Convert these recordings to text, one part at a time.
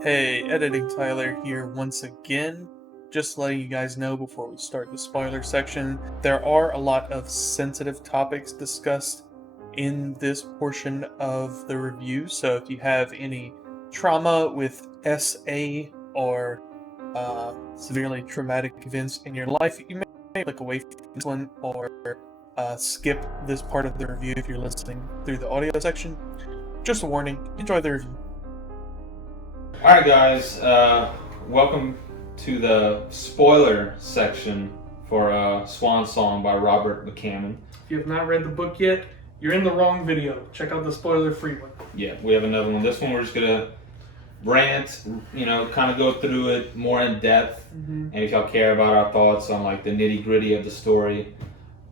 Hey, Editing Tyler here once again. Just letting you guys know before we start the spoiler section, there are a lot of sensitive topics discussed in this portion of the review, so if you have any trauma with SA or severely traumatic events in your life, you may look away from this one or skip this part of the review if you're listening through the audio section. Just a warning, enjoy the review. Alright guys, welcome to the spoiler section for Swan Song by Robert McCammon. If you have not read the book yet, you're in the wrong video. Check out the spoiler-free one. Yeah, we have another one. This one we're just gonna rant, kind of go through it more in depth. And if y'all care about our thoughts on like the nitty-gritty of the story,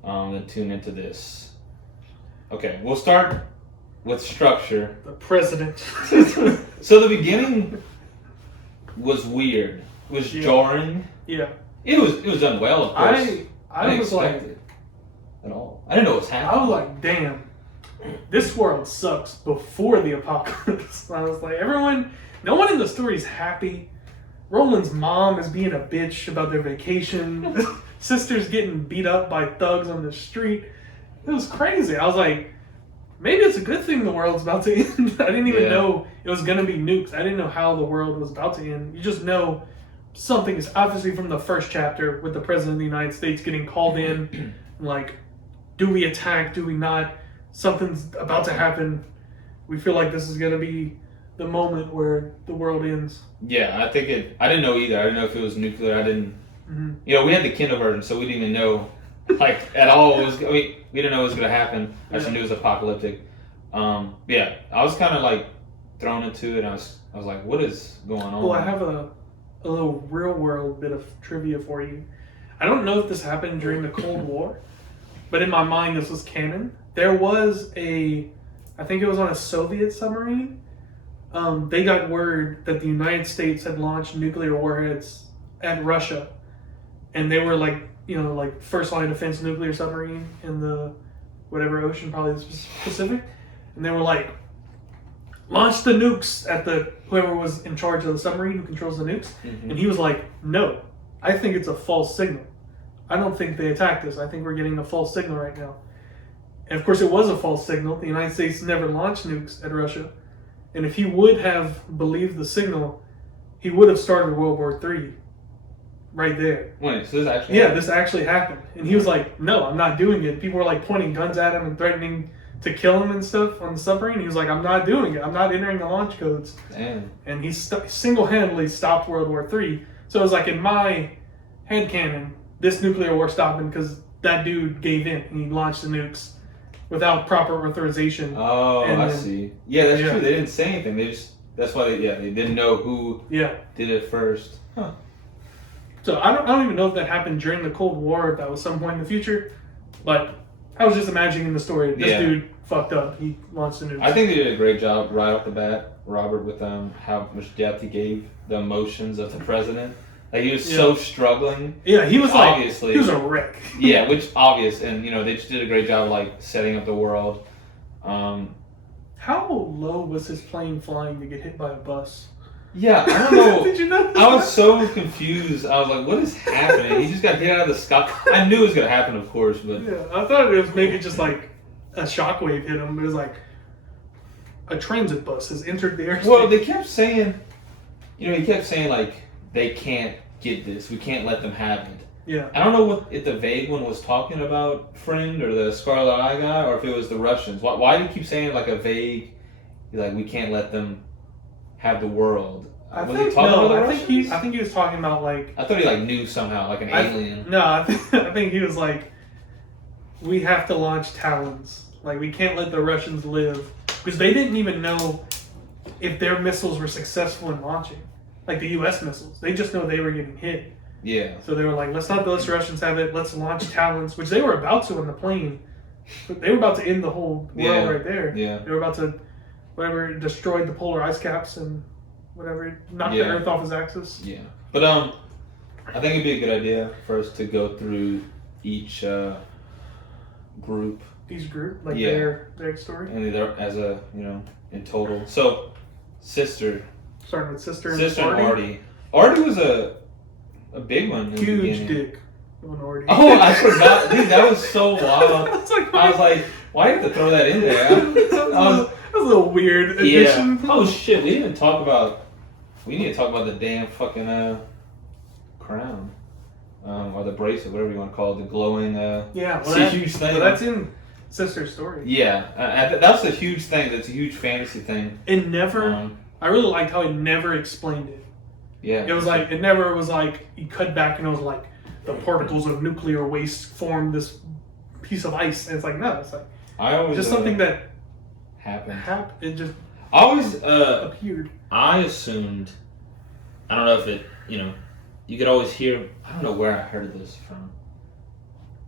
then tune into this. Okay, we'll start with structure. The president. So the beginning was weird. It was jarring. Yeah. It was done well, of course. I was like, it at all. I didn't know what was happening. I was like, damn, this world sucks before the apocalypse. I was like, no one in the story is happy. Roland's mom is being a bitch about their vacation. Sister's getting beat up by thugs on the street. It was crazy. I was like, maybe it's a good thing the world's about to end. I didn't even know it was going to be nukes. I didn't know how the world was about to end. You just know something is obviously from the first chapter with the President of the United States getting called in. Like, do we attack? Do we not? Something's about to happen. We feel like this is going to be the moment where the world ends. Yeah, I didn't know either. I didn't know if it was nuclear. I didn't. We had the Kindle version, so we didn't even know, like, at all. We didn't know it was going to happen. I just knew it was apocalyptic. I was kind of like thrown into it. And I was like, what is going on? Well, I have a little real world bit of trivia for you. I don't know if this happened during the Cold War, but in my mind this was canon. There was I think it was on a Soviet submarine. They got word that the United States had launched nuclear warheads at Russia, and they were like first line defense nuclear submarine in the whatever ocean, probably the Pacific, and they were like, launch the nukes at whoever was in charge of the submarine who controls the nukes, and he was like, no, I think it's a false signal. I don't think they attacked us. I think we're getting a false signal right now. And of course it was a false signal. The United States never launched nukes at Russia, and if he would have believed the signal, he would have started World War III. Right there. Wait, so this actually happened? This actually happened. And he was like, no, I'm not doing it. People were like pointing guns at him and threatening to kill him and stuff on the submarine. He was like, I'm not doing it. I'm not entering the launch codes. Damn. And he single-handedly stopped World War III. So it was like, in my headcanon, this nuclear war stopped because that dude gave in and he launched the nukes without proper authorization. Oh, I see. Yeah, that's true. They didn't say anything. That's why they didn't know who did it first. Huh. So I don't even know if that happened during the Cold War, if that was some point in the future, but I was just imagining the story. This dude fucked up. He launched the nukes. I think they did a great job right off the bat, Robert, with how much depth he gave the emotions of the president. Like, he was so struggling. Yeah, he was obviously, he was a wreck. Yeah, which obvious, and they just did a great job like setting up the world. How low was his plane flying to get hit by a bus? Yeah, I don't know. Did you know? I was so confused. I was like, what is happening? He just got hit out of the sky. I knew it was going to happen, of course, but... Yeah, I thought it was maybe just like a shockwave hit him. It was like a transit bus has entered the airspace. Well, they kept saying, like, they can't get this. We can't let them have it. Yeah. I don't know if the vague one was talking about Friend or the Scarlet Eye guy, or if it was the Russians. Why do you keep saying like a vague, like, we can't let them have the world? I think he was talking about like... I thought he like knew somehow, like an alien. No, I think he was like, we have to launch Talons. Like, we can't let the Russians live. Because they didn't even know if their missiles were successful in launching. Like the U.S. missiles. They just know they were getting hit. Yeah. So they were like, let's not let the Russians have it. Let's launch Talons, which they were about to on the plane. They were about to end the whole world right there. Yeah. They were about to, destroyed the polar ice caps and whatever, knocked the Earth off its axis. Yeah. But I think it'd be a good idea for us to go through each group. Each group, like their story. And they're as a in total. So, sister starting with Sister and Artie. Artie. Artie was a big one. In Huge the beginning. dick on Artie. Oh, I forgot. Dude, that was so wild. Like, I was like, why do you have to throw that in there? that was a little weird addition. Yeah. Oh shit, we need to talk about the damn fucking crown. Or the bracelet, whatever you want to call it, the glowing yeah, it's a huge thing. Well, that's in Sister's story. Yeah, that's a huge thing. That's a huge fantasy thing. It never I really liked how he never explained it. Yeah. It was like it never was like he cut back and it was like the particles of nuclear waste formed this piece of ice, and it's like no, it's like I always just something that happened. It just always appeared. I assumed, I don't know if it, you could always hear. I don't know where I heard this from.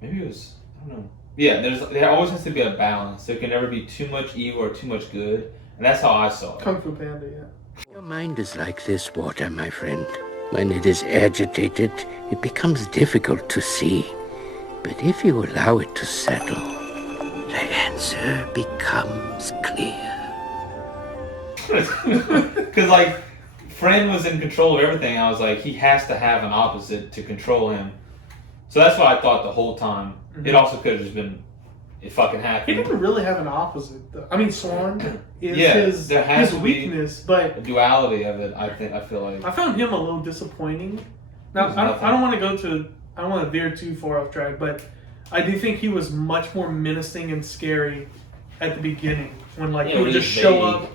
Maybe it was, I don't know. Yeah, there always has to be a balance. There can never be too much evil or too much good, and that's how I saw it. Kung Fu Panda, yeah. Your mind is like this water, my friend. When it is agitated, it becomes difficult to see. But if you allow it to settle, the answer becomes clear. Because, like, Friend was in control of everything. I was like, he has to have an opposite to control him. So that's what I thought the whole time. Mm-hmm. It also could have just been, it fucking happened. He didn't really have an opposite, though. I mean, Swan is his weakness, but a duality of it. I feel like I found him a little disappointing. Now, I don't want to veer too far off track, but I do think he was much more menacing and scary at the beginning when he would just show up,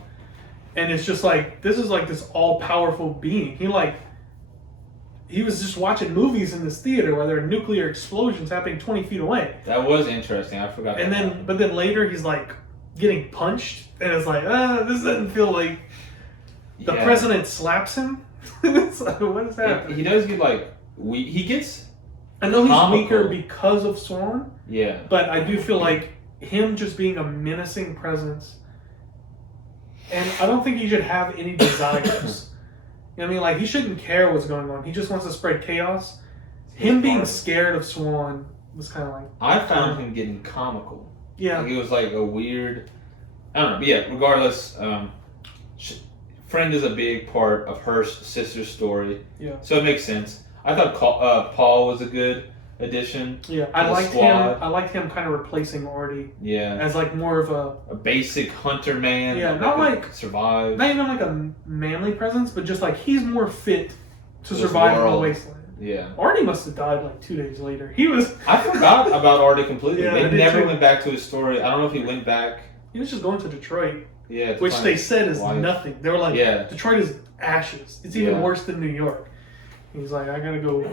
and it's just like this is like this all-powerful being. He was just watching movies in this theater where there are nuclear explosions happening 20 feet away. That was interesting. I forgot. But then later he's like getting punched, and it's like, this doesn't feel like the president slaps him. It's like, what is happening? He does get weak. He gets. I know he's weaker because of Swan. Yeah. But I do feel like him just being a menacing presence, and I don't think he should have any desires. You know what I mean? Like, he shouldn't care what's going on. He just wants to spread chaos. Him being scared of Swan was kind of like... I found him getting comical. Yeah. Like, it was like a weird... I don't know. But yeah, regardless, Friend is a big part of her sister's story. Yeah. So it makes sense. I thought Paul was a good addition. Yeah, I liked him kind of replacing Artie. Yeah. As like more of a basic hunter man. Yeah, not like survive. Not even like a manly presence, but just like he's more fit to survive in the wasteland. Yeah. Artie must have died like 2 days later. I forgot about Artie completely. Yeah, they never went back to his story. I don't know if he went back. He was just going to Detroit. Yeah. Which they said is nothing. They were like, Detroit is ashes. It's even worse than New York. He's like, I gotta go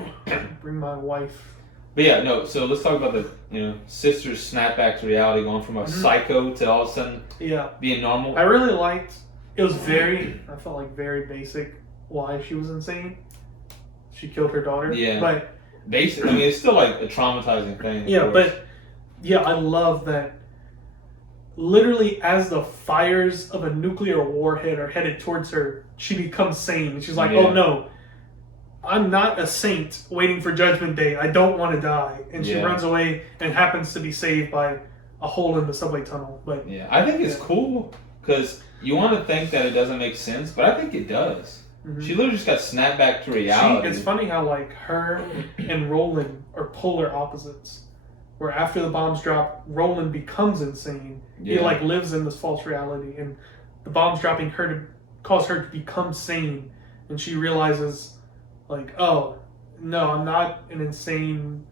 bring my wife. But yeah, no. So let's talk about the sister's snapback to reality, going from a psycho to all of a sudden being normal. I really liked. It was I felt like very basic. Why she was insane. She killed her daughter. Yeah. But basic. I mean, it's still like a traumatizing thing. Yeah, but I love that. Literally, as the fires of a nuclear warhead are headed towards her, she becomes sane. She's like, "Oh no, I'm not a saint waiting for Judgment Day. I don't want to die." And she runs away and happens to be saved by a hole in the subway tunnel. But yeah, I think it's cool because you want to think that it doesn't make sense, but I think it does. Mm-hmm. She literally just got snapped back to reality. It's funny how her and Roland are polar opposites. Where after the bombs drop, Roland becomes insane. He lives in this false reality, and the bombs dropping cause her to become sane, and she realizes, like, oh no, I'm not an insane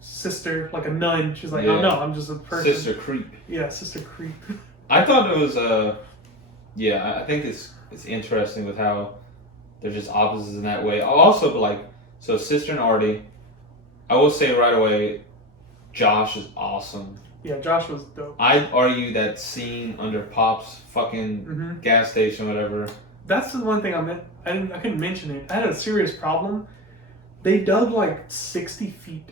sister, like a nun. She's like, oh no, I'm just a person. Sister creep. Yeah, sister creep. I thought it was I think it's interesting with how they're just opposites in that way. Also, so Sister and Artie. I will say right away, Josh is awesome. Yeah, Josh was dope. I'd argue that scene under Pop's fucking gas station, whatever. That's the one thing I couldn't mention it. I had a serious problem. They dug 60 feet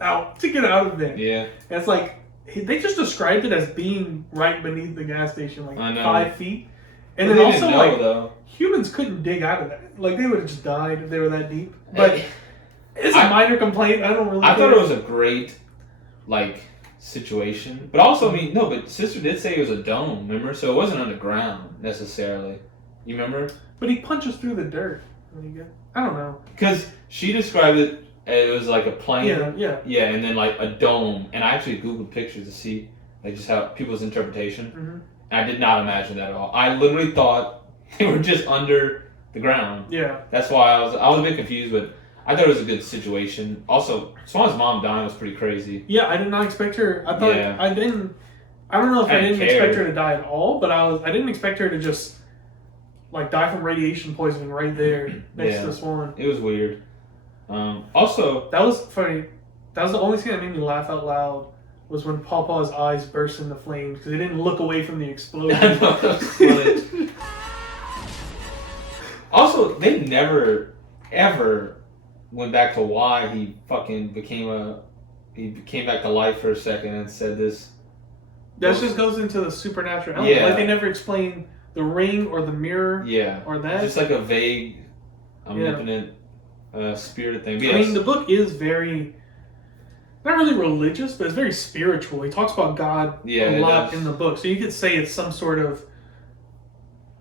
out to get out of there. Yeah. And it's like, they just described it as being right beneath the gas station, 5 feet. And then also, humans couldn't dig out of that. They would have just died if they were that deep. But... It's a minor complaint. I don't really. I thought it was a great, situation. But also, I mean, no, but Sister did say it was a dome, remember? So it wasn't underground, necessarily. You remember? But he punches through the dirt. I don't know. Because she described it as it was like a plane. Yeah. Yeah, and then like a dome. And I actually Googled pictures to see like just how people's interpretation. Mm-hmm. And I did not imagine that at all. I literally thought they were just under the ground. Yeah. That's why I was a bit confused, but I thought it was a good situation. Also, Swan's mom dying was pretty crazy. Yeah, I did not expect her. I thought Yeah. I don't know if I didn't care. expect her to die at all, but I didn't expect her to just like die from radiation poisoning right there next to Swan. It was weird. Also, that was funny. That was the only scene that made me laugh out loud. Was when Pawpaw's eyes burst into flames because he didn't look away from the explosion. I know, that was funny. Also, they never ever went back to why he fucking came back to life for a second and said this. That just goes into the supernatural element. Yeah. Like they never explain the ring or the mirror. Yeah. Or that. Just like a vague, omnipotent, spirit thing. But I mean, the book is very, not really religious, but it's very spiritual. He talks about God a lot in the book. So you could say it's some sort of,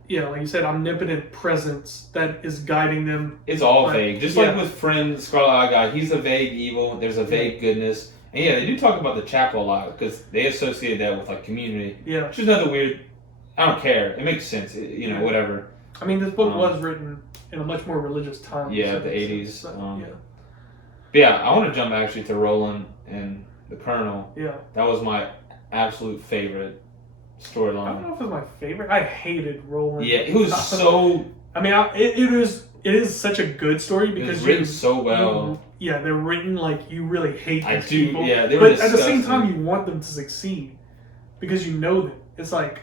like you said, omnipotent presence that is guiding them. It's all vague. Just like with Friend, Scarlet Eye Guy, he's a vague evil, there's a vague goodness. And they do talk about the chapel a lot because they associate that with like community. Yeah. Which is another weird, I don't care. It makes sense, whatever. I mean, this book was written in a much more religious time. Yeah, the 80s. So, But I want to jump actually to Roland and the Colonel. Yeah. That was my absolute favorite storyline. I don't know if it was my favorite. I hated Roland. Yeah, it was so... I mean, it is such a good story because it was written so well. They're written like you really hate these people. Yeah, they were but at the same disgusting. time, you want them to succeed because you know them. It's like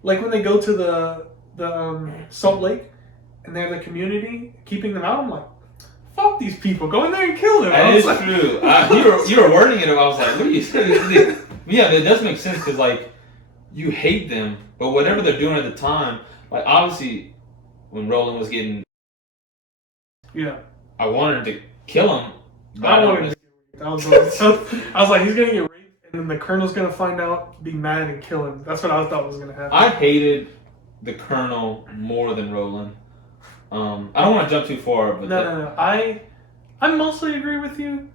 when they go to the Salt Lake and they're the community keeping them out. I'm like, fuck these people, go in there and kill them. That is true. You were wording it, and I was like, what are you saying? Yeah, it does make sense because like you hate them, but whatever they're doing at the time, like obviously when Roland was getting, I wanted to kill him. I wanted to. I was like, he's gonna get raped, and then the Colonel's gonna find out, be mad, and kill him. That's what I thought was gonna happen. I hated the Colonel more than Roland. I don't want to jump too far, but no. I mostly agree with you,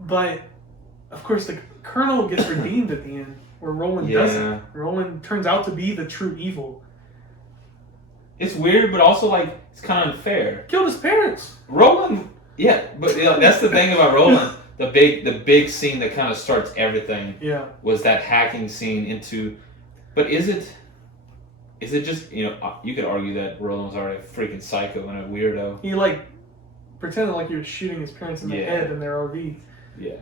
but of course the Colonel gets redeemed at the end, where Roland doesn't. Roland turns out to be the true evil. It's weird, but also like it's kind of unfair. Killed his parents. Roland, but that's the thing about Roland. The big scene that kind of starts everything. Was that hacking scene into? But is it just you could argue that Roland was already a freaking psycho and a weirdo. He pretended like he was shooting his parents in the head in their RV. Yeah.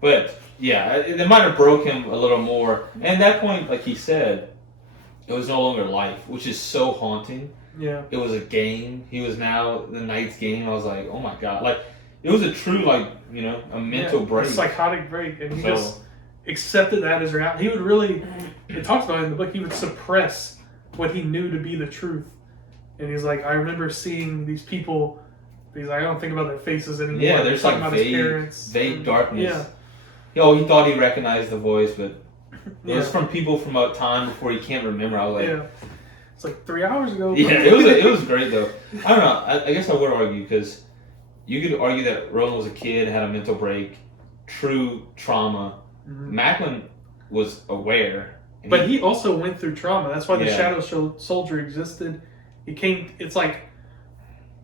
But it might have broke him a little more. And at that point, like he said, it was no longer life, which is so haunting. Yeah. It was a game. He was now the night's game. I was like, oh my god, like it was a true a mental break, a psychotic break, and he just accepted that as reality. He would really. It talks about it in the book. He would suppress what he knew to be the truth, and he's like, I remember seeing these people. He's like, I don't think about their faces anymore. Yeah, there's talking like about his parents vague darkness. Yeah. He thought he recognized the voice, but it was from people from a time before he can't remember. I was like, it's like 3 hours ago. Yeah, it was great though. I don't know. I guess I would argue because you could argue that Roland was a kid, had a mental break, true trauma. Mm-hmm. Macklin was aware, but he also went through trauma. That's why the Shadow Soldier existed. It's like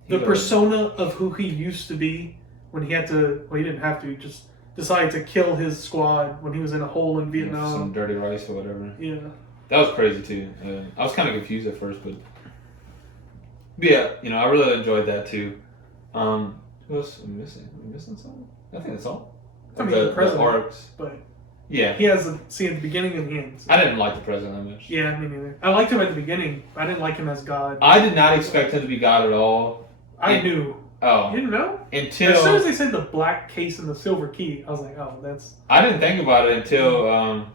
the persona of who he used to be when he had to. Well, he didn't have to. He just decided to kill his squad when he was in a hole in Vietnam. Some dirty rice or whatever. Yeah. That was crazy too. I was kind of confused at first, but I really enjoyed that too. What else am I missing? Am I missing something? I think that's all. I mean, the president, the arcs. But he has a scene at the beginning and the end. So. I didn't like the president that much. Yeah, me neither. I liked him at the beginning. I didn't like him as God. I did not expect him to be God at all. I knew. Oh. You didn't know? As soon as they said the black case and the silver key, I was like, oh, that's... I didn't think about it until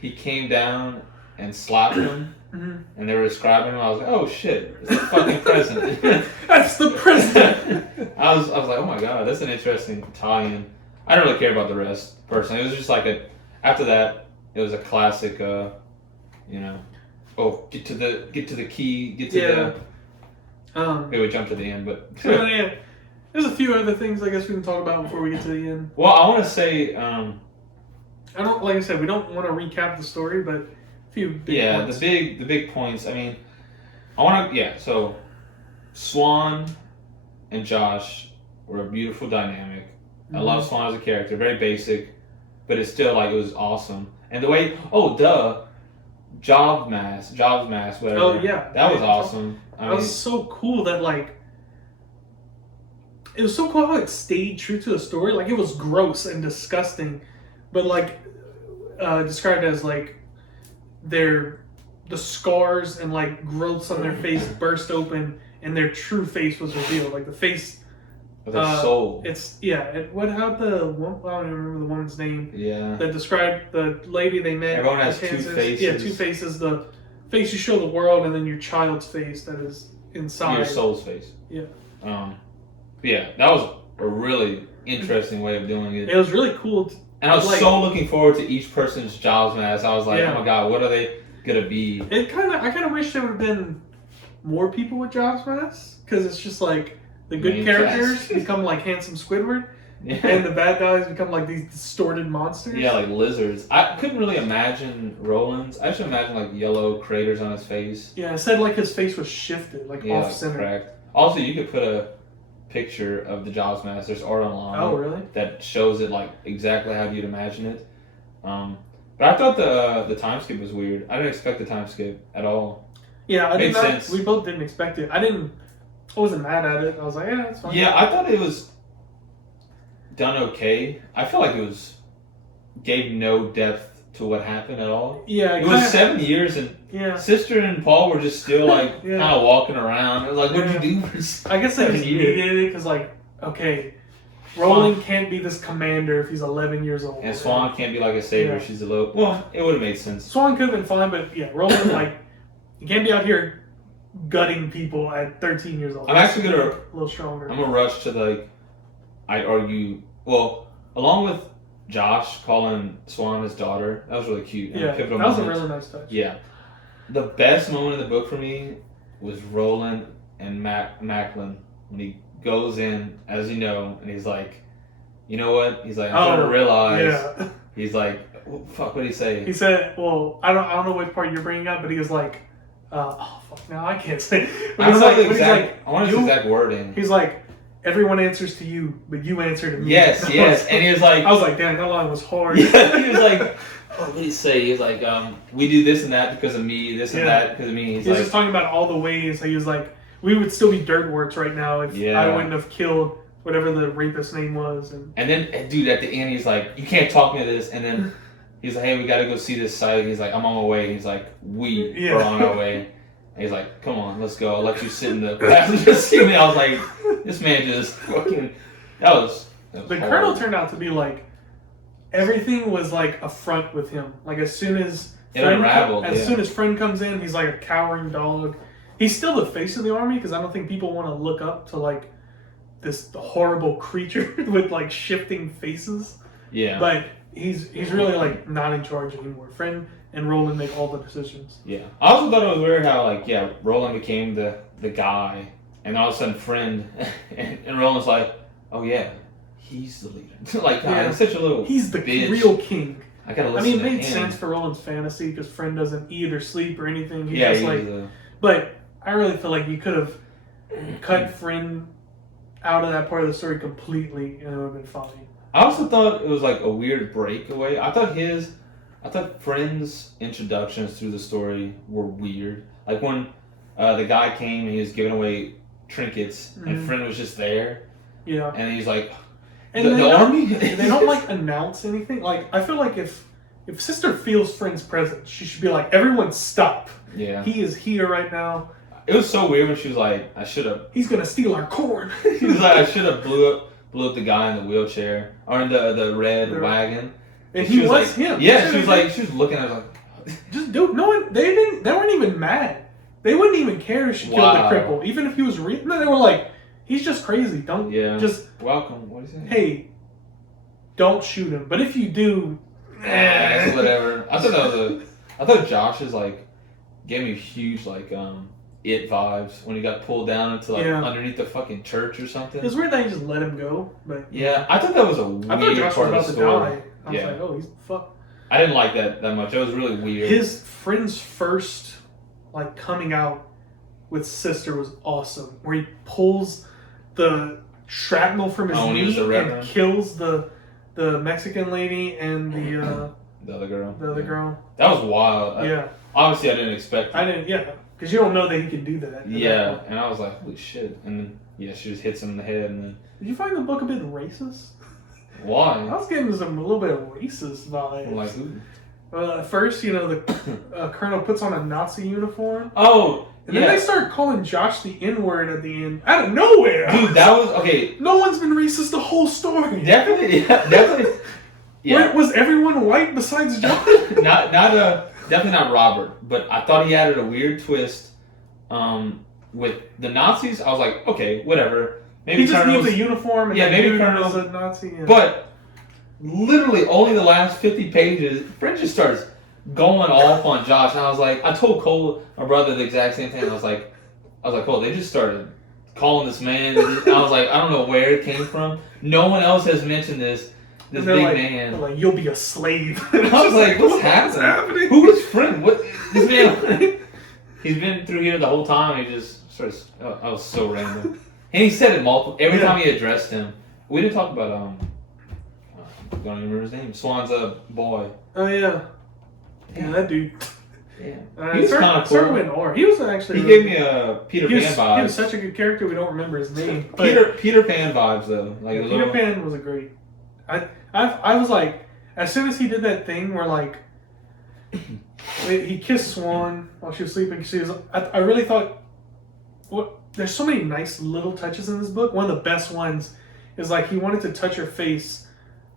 he came down and slapped him, and they were describing him. I was like, oh shit, it's the fucking president. That's the president! I was like, oh my god, that's an interesting tie-in. I don't really care about the rest personally. It was just like after that, it was a classic. Get to the key, get to the. Maybe we jump to the end, but yeah. There's a few other things I guess we can talk about before we get to the end. Well, I want to say. Like I said, we don't want to recap the story, but a few big points. the big points. I mean, I want to. Yeah, so Swan and Josh were a beautiful dynamic. Mm-hmm. I love Swan as a character, very basic, but it's still like it was awesome. And the way, Jobs mask, whatever. Oh yeah, that was awesome. That was so cool that like. It was so cool how it stayed true to the story. Like it was gross and disgusting, but like described as like the scars and like growths on their face burst open and their true face was revealed. Like the face of their soul. It's how the one, I don't even remember the woman's name. Yeah. That described the lady they met. Everyone has two faces. Yeah, two faces. The face you show the world, and then your child's face that is inside. Your soul's face. Yeah. Yeah, that was a really interesting way of doing it. It was really cool. And I was so looking forward to each person's Jobs mask. I was like, oh my god, what are they gonna be? I kind of wish there would have been more people with Jobs masks, because it's just like the good Main characters cast. become like handsome Squidward, and the bad guys become like these distorted monsters. Yeah, like lizards. I couldn't really imagine Roland's. I should imagine like yellow craters on his face. Yeah, it said like his face was shifted, like off center. Correct. Also, you could put a picture of the Jobs mask. There's art online. Oh, really? That shows it like exactly how you'd imagine it. But I thought the time skip was weird. I didn't expect the time skip at all. Yeah, Made sense. We both didn't expect it. I wasn't mad at it. I was like, yeah, that's fine. Yeah, I thought it was done okay. I felt like it gave no depth to what happened at all. Yeah, it was 7 years, and Sister and Paul were just still like kind of walking around. It was like, what did you do for I guess they just needed it because, like, okay, Roland can't be this commander if he's 11 years old, and Swan can't be like a savior. Yeah. She's a little. Well, it would have made sense. Swan could have been fine, but yeah, Roland like you can't be out here gutting people at 13 years old. I'm actually gonna a little stronger. I'm gonna rush to like. I'd argue. Well, along with Josh calling Swan his daughter, that was really cute. Yeah, that was a really nice touch. Yeah. The best moment in the book for me was Roland and Macklin when he goes in, as you know, and he's like, you know what? He's like, I'm trying to realize. Yeah. He's like, fuck, what did he say? He said, well, I don't know which part you're bringing up, but he was like, fuck, now I can't say. I want his exact wording. He's like, everyone answers to you, but you answer to me. Yes. And he was like, I was like, damn, that line was hard. Yeah, he was like, what did he say? He was like, we do this and that because of me, this and that because of me. He was just talking about all the ways. He was like, we would still be dirt works right now if I wouldn't have killed whatever the rapist's name was. And then, dude, at the end, he's like, you can't talk me to this. And then he's like, hey, we got to go see this site. He's like, I'm on my way. And he's like, we are on our way. And he's like, come on, let's go. I'll let you sit in the passenger seat. And I was like, this man just fucking, that was the hard. Colonel turned out to be like, everything was like a front with him. Like as soon as soon as friend comes in, he's like a cowering dog. He's still the face of the army because I don't think people want to look up to like this horrible creature with like shifting faces. Yeah. But he's really like not in charge anymore. Friend and Roland make all the decisions. Yeah. I also thought it was weird how like Roland became the guy, and all of a sudden Friend and Roland's like, oh yeah, he's the leader. Like he's such a little. He's the bitch. real king. I gotta listen. It to made him. sense for Roland's fantasy because Friend doesn't eat or sleep or anything. He's yeah, just like. But I really feel like you could have cut Friend out of that part of the story completely, and it would have been fine. I also thought it was like a weird breakaway. I thought Friend's introductions through the story were weird. Like when the guy came and he was giving away trinkets, and Friend was just there. Yeah. And he's like, and the army. They don't like announce anything. Like I feel like if Sister feels Friend's presence, she should be like, everyone stop. Yeah. He is here right now. It was so weird when she was like, I should have. He's gonna steal our corn. She was like, I should have blew up the guy in the wheelchair or in the red wagon. And he was like, him. Yeah, she was looking at us like, just dude. No one. They weren't even mad. They wouldn't even care if she killed the cripple, even if he was real. No, they were like, he's just crazy. Don't just welcome. What is it? Hey, don't shoot him. But if you do, it's whatever. I thought Josh's like gave me huge like It vibes when he got pulled down into like underneath the fucking church or something. It's weird that he just let him go, but yeah, I thought that was a weird I thought Josh part was of about the to story. die. I was like, oh, he's fucked. I didn't like that much. It was really weird. His friend's first like coming out with sister was awesome, where he pulls the shrapnel from his knee and kills the Mexican lady and the other girl. The other girl. That was wild. Yeah. Obviously, I didn't expect it. I didn't. Yeah, because you don't know that he can do that. Yeah, and I was like, holy shit! And then she just hits him in the head, and then. Did you find the book a bit racist? Why? I was getting a little bit of racist vibes. Like who? At first, the colonel puts on a Nazi uniform. Oh. And then they start calling Josh the N-word at the end. Out of nowhere! Dude, that was... Okay. No one's been racist the whole story. Definitely. Yeah. Wait, was everyone white besides Josh? Definitely not Robert. But I thought he added a weird twist with the Nazis. I was like, okay, whatever. Maybe he just needs a uniform and maybe Colonel's a Nazi. Yeah. But literally only the last 50 pages, Fred just starts going off on Josh, and I was like, I told Cole, my brother, the exact same thing. I was like, Cole, they just started calling this man. I was like, I don't know where it came from. No one else has mentioned this big man. They're like, you'll be a slave. I was like, what's happening? Who is Friend? What this man? He's been through here the whole time. He just starts. I was so random, and he said it multiple. Every time he addressed him, we didn't talk about I don't even remember his name. Swan's boy. Oh yeah. Yeah, that dude. Yeah. He was kind of cool. He was actually. He gave me a Peter Pan vibes. He was such a good character. We don't remember his name. Peter Pan vibes though. Like Peter Pan was a great. I was like, as soon as he did that thing where like, he kissed Swan while she was sleeping. I really thought, there's so many nice little touches in this book. One of the best ones is like he wanted to touch her face,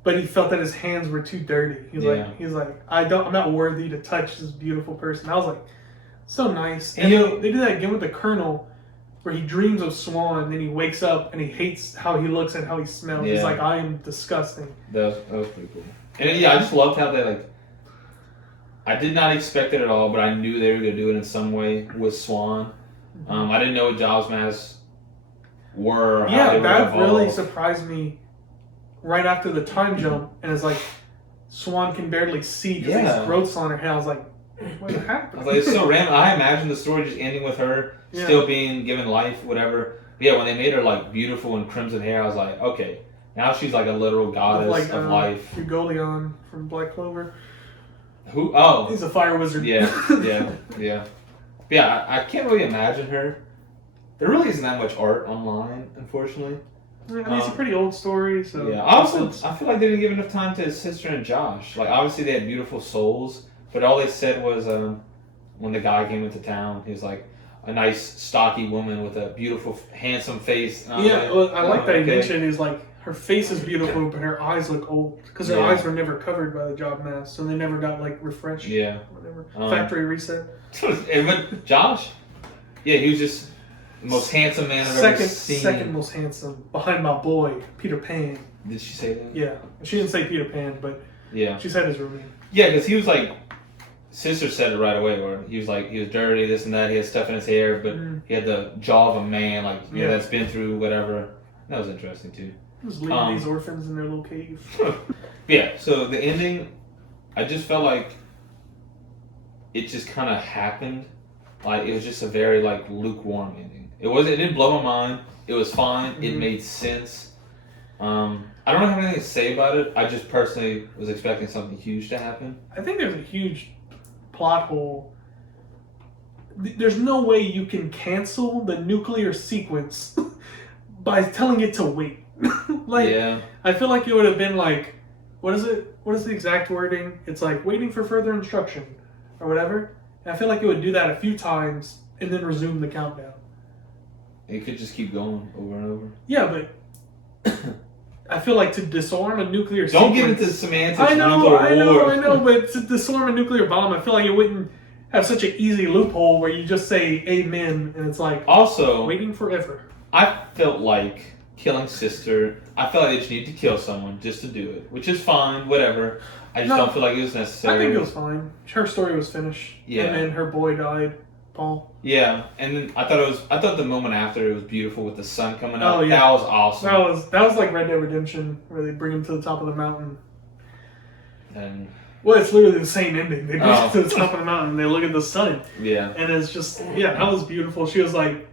but he felt that his hands were too dirty. He's like, I'm not worthy to touch this beautiful person. I was like, so nice. And they do that again with the Colonel, where he dreams of Swan, and then he wakes up and he hates how he looks and how he smells. Yeah. He's like, I am disgusting. That was pretty cool. And I just loved how they like. I did not expect it at all, but I knew they were going to do it in some way with Swan. I didn't know what Jaws masks were. Yeah, that really surprised me. Right after the time jump, and it's like Swan can barely see because these growths on her head. I was like, what happened? I was like, it's so random. I imagined the story just ending with her still being given life, whatever. But yeah, when they made her like beautiful and crimson hair, I was like, okay, now she's like a literal goddess of life. Ugolion from Black Clover. Who? Oh, he's a fire wizard. Yeah. I can't really imagine her. There really isn't that much art online, unfortunately. I mean, it's a pretty old story, so... Yeah, also, I feel like they didn't give enough time to his sister and Josh. Like, obviously they had beautiful souls, but all they said was, when the guy came into town, he was like, a nice, stocky woman with a beautiful, handsome face. I like that he mentioned is like, her face is beautiful, but her eyes look old. Because her eyes were never covered by the job mask, so they never got, like, refreshed. Yeah. Whatever. Factory reset. But Josh, he was just... the most handsome man I've ever seen. Second most handsome, behind my boy, Peter Pan. Did she say that? Yeah. She didn't say Peter Pan, but she said his real name. Yeah, because he was like, sister said it right away, where he was like, he was dirty, this and that, he had stuff in his hair, but he had the jaw of a man, like, that's been through whatever. That was interesting, too. Just leaving these orphans in their little cave. So the ending, I just felt like it just kind of happened. Like, it was just a very, like, lukewarm ending. It didn't blow my mind. It was fine. It made sense. I don't have anything to say about it. I just personally was expecting something huge to happen. I think there's a huge plot hole. There's no way you can cancel the nuclear sequence by telling it to wait. I feel like it would have been like, what is it? What is the exact wording? It's like waiting for further instruction or whatever. And I feel like it would do that a few times and then resume the countdown. It could just keep going over and over. Yeah, but I feel like to disarm a nuclear sequence... Don't get into semantics. I know, but to disarm a nuclear bomb, I feel like it wouldn't have such an easy loophole where you just say amen and it's like... Also... waiting forever. I felt like killing sister. I felt like they just needed to kill someone just to do it, which is fine, whatever. I just don't feel like it was necessary. I think it was fine. Her story was finished. Yeah. And then her boy died, Paul. Yeah, and then I thought the moment after it was beautiful with the sun coming up. Oh, yeah. That was awesome. That was like Red Dead Redemption, where they bring him to the top of the mountain. And well, it's literally the same ending. They bring him to the top of the mountain and they look at the sun. Yeah. And it's just, that was beautiful. She was like,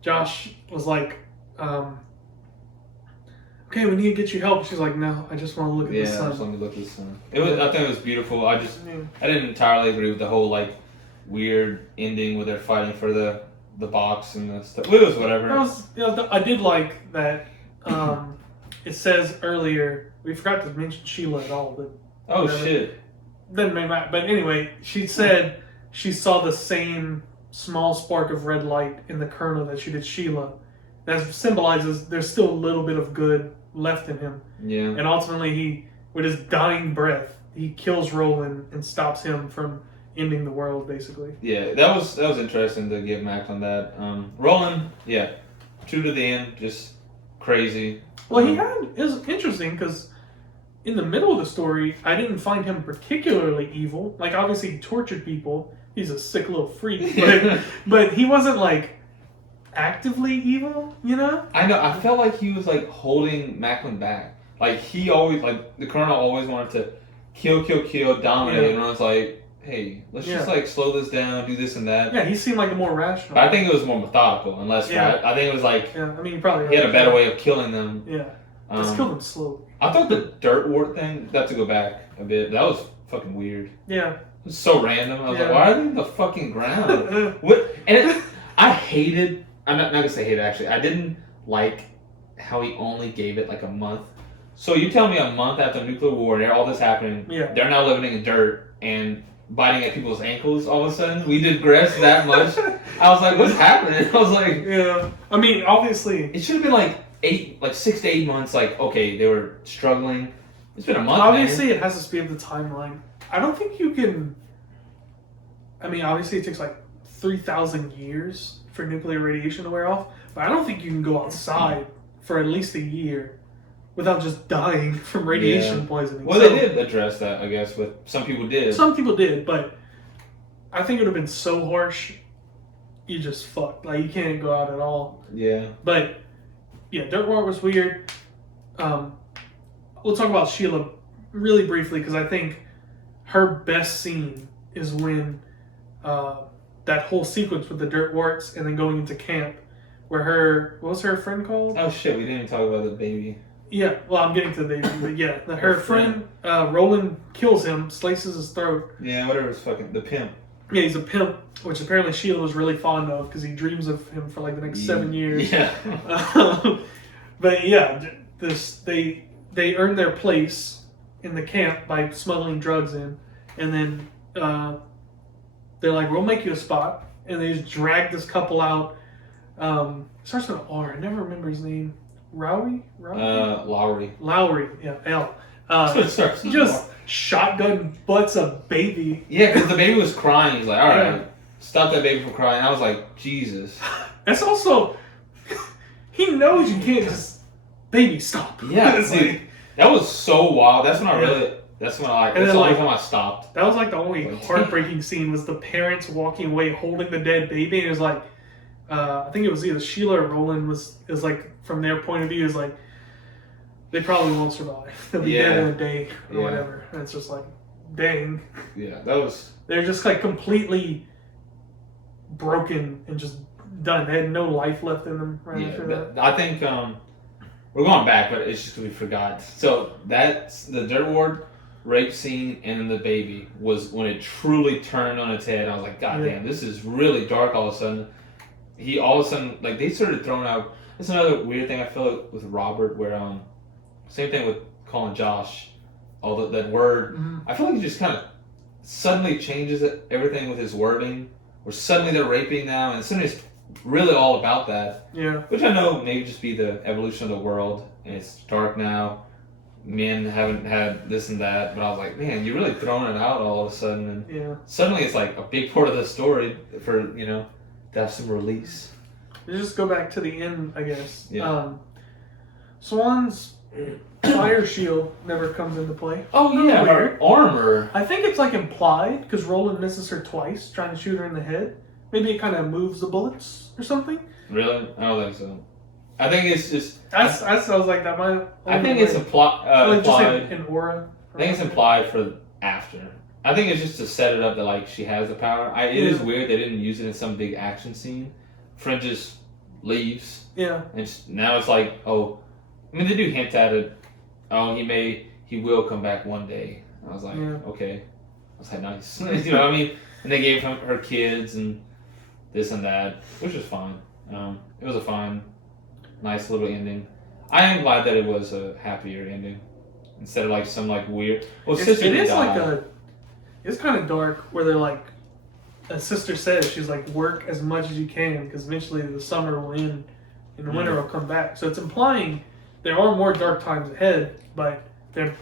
Josh was like, okay, we need to get you help. She's like, no, I just want to look at the sun. Yeah, I just want to look at the sun. I think it was beautiful. I didn't entirely agree with the whole like weird ending where they're fighting for the box and the stuff. It was whatever. I did like that. It says earlier, we forgot to mention Sheila at all, but shit. Doesn't matter. But anyway, she said she saw the same small spark of red light in the Colonel that she did Sheila. That symbolizes there's still a little bit of good left in him. Yeah. And ultimately, he, with his dying breath, he kills Roland and stops him from ending the world, basically. Yeah, that was interesting to give Mac on that. Roland, true to the end, just crazy. Well, it was interesting because in the middle of the story, I didn't find him particularly evil. Like, obviously, he tortured people. He's a sick little freak. But he wasn't, like, actively evil, you know? I know. I felt like he was, like, holding Macklin back. Like, he always, like, the Colonel always wanted to kill, dominate. And I was like, hey, let's just, like, slow this down, do this and that. Yeah, he seemed like a more rational. But I think it was more methodical and less right. I think it was like... Yeah, I mean, probably... He had a better way of killing them. Yeah. Just kill them slowly. I thought the dirt wart thing, not to go back a bit, that was fucking weird. Yeah. It was so random. I was like, why are they in the fucking ground? What? And I hated... I'm not going to say hated, actually. I didn't like how he only gave it, like, a month. So you tell me a month after the nuclear war, and all this happening, they're now living in dirt and biting at people's ankles all of a sudden. We digressed that much. I was like, what's happening? I was like... Yeah. I mean, obviously... It should have been, like, 6 to 8 months, like, okay, they were struggling. It's been a month, obviously, it has to speed up the timeline. I don't think you can... I mean, obviously, it takes, like, 3,000 years for nuclear radiation to wear off, but I don't think you can go outside for at least a year without just dying from radiation poisoning. Well, they did address that, I guess, but some people did. Some people did, but I think it would have been so harsh, you just fucked. Like, you can't go out at all. Yeah. But, yeah, Dirt War was weird. We'll talk about Sheila really briefly, because I think her best scene is when that whole sequence with the dirt warts and then going into camp, where what was her friend called? Oh shit, we didn't even talk about the baby. Yeah, well, I'm getting to the baby, but yeah, her friend Roland kills him, slices his throat. Yeah, whatever. It's fucking the pimp. Yeah, he's a pimp, which apparently Sheila was really fond of because he dreams of him for like the next 7 years. Yeah. But yeah, they earn their place in the camp by smuggling drugs in, and then they're like, "We'll make you a spot," and they just drag this couple out. Starts with an R. I never remember his name. Lowry. Lowry. Yeah, L. Just shotgun butts a baby. Yeah, because the baby was crying. He's like, "All right, stop that baby from crying." I was like, Jesus. That's also, he knows you can't just, baby, stop. Yeah, dude, like, that was so wild. That's when I really. That's when I. That's the only time I stopped. That was like the only heartbreaking scene was the parents walking away holding the dead baby, and it was like, I think it was either Sheila or Roland is like from their point of view is like, they probably won't survive. They'll be dead in a day or whatever. And it's just like, dang. Yeah, that was. They're just like completely broken and just done. They had no life left in them right after that. I think we're going back, but it's just because we forgot. So that's the dirt ward rape scene and then the baby was when it truly turned on its head. I was like, God damn, this is really dark all of a sudden. He all of a sudden, like, they started throwing out. That's another weird thing I feel like with Robert, where same thing with calling Josh, all that word. Mm-hmm. I feel like he just kind of suddenly changes everything with his wording. Where suddenly they're raping now, and suddenly it's really all about that. Yeah. Which I know maybe just be the evolution of the world, and it's dark now. Men haven't had this and that, but I was like, man, you're really throwing it out all of a sudden, and suddenly it's like a big part of the story for to have some release. Let's just go back to the end, I guess. Yeah. Swan's fire shield never comes into play. Oh yeah, her armor. I think it's like implied because Roland misses her twice trying to shoot her in the head. Maybe it kind of moves the bullets or something. Really? I don't think so. I think it's just. I was like that. I think it's implied. Just an aura. I think it's implied for after. I think it's just to set it up that like she has the power. It is weird they didn't use it in some big action scene. Friend just leaves. Yeah. And now it's like, oh, I mean they do hint at it. Oh, he will come back one day. And I was like, okay. I was like, nice. You know what I mean? And they gave her kids and this and that, which was fine. It was a fine, nice little ending. I am glad that it was a happier ending instead of like some like weird. Well, it is like it's kind of dark where they're like, a sister says she's like work as much as you can because eventually the summer will end and the winter will come back. So it's implying there are more dark times ahead, but they're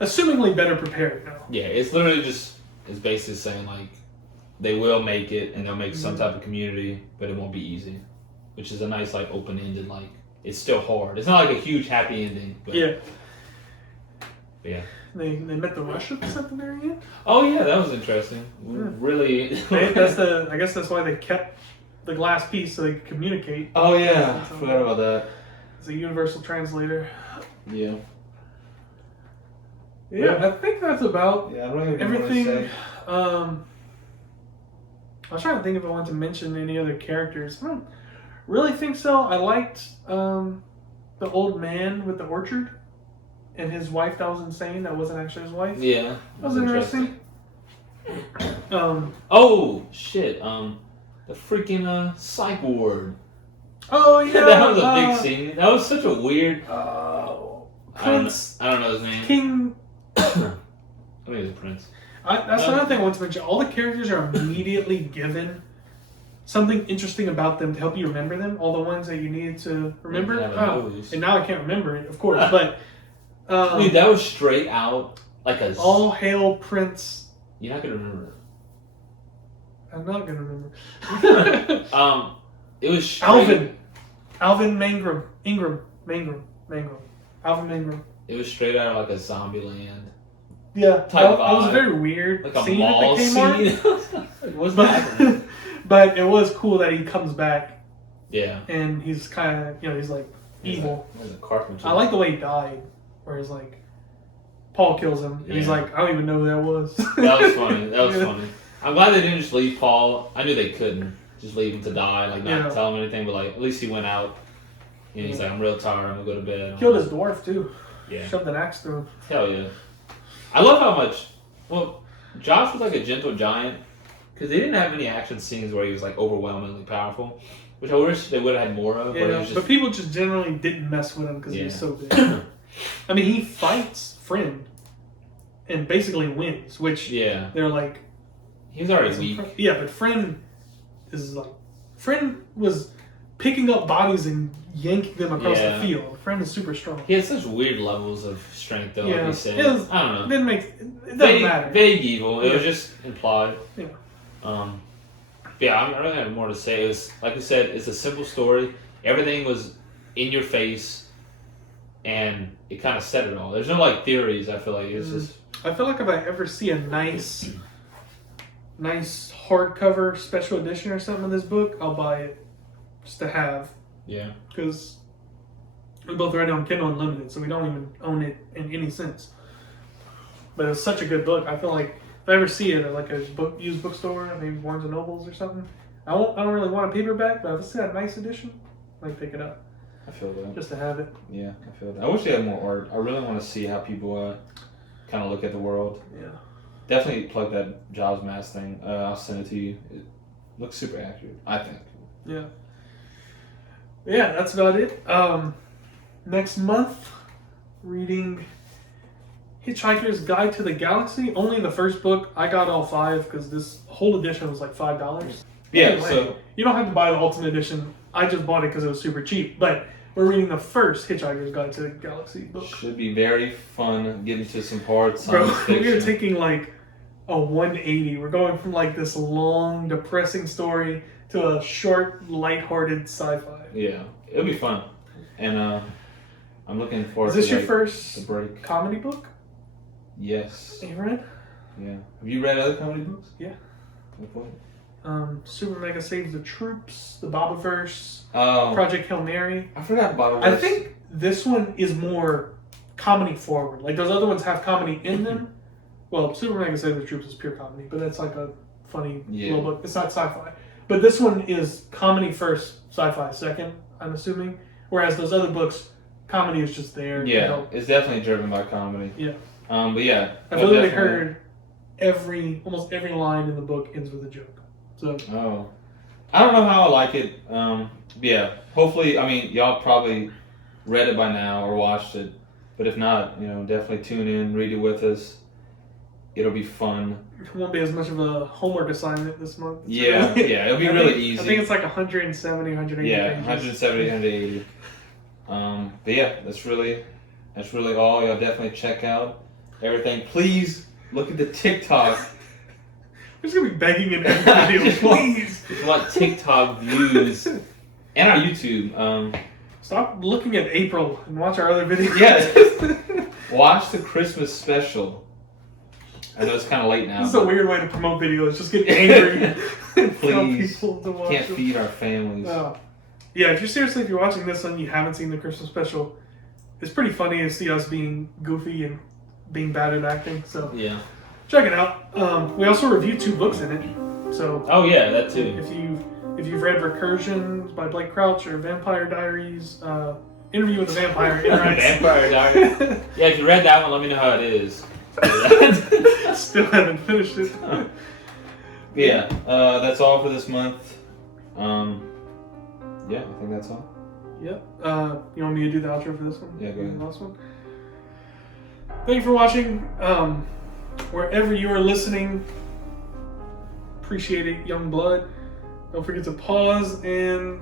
assumingly better prepared now. Yeah, it's literally just it's basically saying like they will make it and they'll make some type of community, but it won't be easy, which is a nice like open ended like it's still hard. It's not like a huge happy ending. But, yeah. But yeah. They met the Russians at the very end. Oh yeah, that was interesting. Really. I guess that's why they kept the glass piece so they could communicate. Oh yeah, I forgot about that. It's a universal translator. Yeah. Yeah, I think that's about I don't even everything. know what to say. I was trying to think if I wanted to mention any other characters. I don't really think so. I liked the old man with the orchard and his wife that was insane. That wasn't actually his wife. Yeah. That was interesting. Oh shit! The freaking psych ward. Oh yeah. That was a big scene. That was such a weird. Prince. I don't know his name. King. I think it was a prince. That's another thing I want to mention. All the characters are immediately given something interesting about them to help you remember them. All the ones that you needed to remember. And now I can't remember it, of course. But dude, that was straight out like a. All hail Prince. You're not gonna remember it. I'm not gonna remember. It was straight... Alvin Mangrum. Mangrum. Alvin Mangrum. It was straight out of like a zombie land. Yeah, that was a very weird like a scene mall at the Kmart. Scene. What's happening? But it was cool that he comes back. Yeah. And he's kind of, he's like evil. He's a carpenter. I like the way he died, where he's like, Paul kills him, and he's like, I don't even know who that was. That was funny. Funny. I'm glad they didn't just leave Paul. I knew they couldn't just leave him to die, like not tell him anything, but like at least he went out. And he's like, I'm real tired. I'm gonna go to bed. Killed his dwarf too. Yeah. Shoved an axe through him. Hell yeah. I love how much. Well, Josh was like a gentle giant because they didn't have any action scenes where he was like overwhelmingly powerful, which I wish they would have had more of. Yeah, but people just generally didn't mess with him because he was so big. I mean, he fights Friend and basically wins, which they're like. He was already weak. Yeah, but Friend was picking up bodies and yanking them across the field. Friend is super strong. He had such weird levels of strength, though. Like you said, I don't know. It doesn't matter. Vague evil. It was just implied. Yeah. I don't have more to say. It was like we said. It's a simple story. Everything was in your face, and it kind of said it all. There's no like theories. I feel like it's just. I feel like if I ever see a nice hardcover special edition or something of this book, I'll buy it just to have. Yeah. Because we both read it on Kindle Unlimited, so we don't even own it in any sense. But it was such a good book. I feel like if I ever see it at like a used bookstore, maybe Barnes and Nobles or something, I don't really want a paperback, but if I see a nice edition, I might pick it up. I feel that. Just to have it. Yeah, I feel that. I wish they had more art. I really want to see how people kind of look at the world. Yeah. Definitely plug that Jobs Mask thing. I'll send it to you. It looks super accurate, I think. Yeah. Yeah, that's about it. Next month, reading Hitchhiker's Guide to the Galaxy. Only the first book. I got all 5 because this whole edition was like $5. Yeah, anyway, so you don't have to buy the Ultimate Edition. I just bought it because it was super cheap. But we're reading the first Hitchhiker's Guide to the Galaxy book. Should be very fun getting to some parts. Bro, we're taking like a 180. We're going from like this long, depressing story to a short, lighthearted sci-fi. Yeah, it'll be fun. And I'm looking forward Is to this your the first break. comedy book Yes. you read? Yeah. Have you read other comedy books? Yeah. What? Super Mega Saves the Troops, The Bobaverse, Oh. Project Hail Mary. I forgot about it. I think this one is more comedy forward. Like those other ones have comedy in them. Well, Super Mega Saves the Troops is pure comedy, but that's like a funny little book. It's not sci-fi. But this one is comedy first, sci-fi second, I'm assuming. Whereas those other books, comedy is just there. Yeah, it's definitely driven by comedy. Yeah. But yeah. I've literally heard almost every line in the book ends with a joke. So. Oh. I don't know how I like it. Yeah. Hopefully, I mean, y'all probably read it by now or watched it. But if not, definitely tune in, read it with us. It'll be fun. It won't be as much of a homework assignment this month. Yeah, it'll be really easy. I think it's like 170, 180 Yeah, pages. 170, 180. But yeah, that's really all. Y'all definitely check out everything. Please look at the TikTok. We're just gonna be begging in every video, please. Just want TikTok views and our YouTube. Stop looking at April and watch our other videos. Yeah, watch the Christmas special. I know it's kind of late now. This is a weird way to promote videos. Just get angry and tell Please, people to watch can't them. feed our families. Yeah, if you're watching this and you haven't seen the Christmas special, it's pretty funny to see us being goofy and being bad at acting. So Yeah. check it out. We also reviewed 2 books in it. So Oh yeah, that too. if you've read Recursion by Blake Crouch or Vampire Diaries, Interview with a Vampire, Vampire Diaries. Yeah, if you read that one, let me know how it is. Still haven't finished it. Yeah, that's all for this month. Yeah, I think that's all. Yep. You want me to do the outro for this one? Yeah, go ahead. The last one. Thank you for watching. Wherever you are listening, appreciate it, young blood. Don't forget to pause and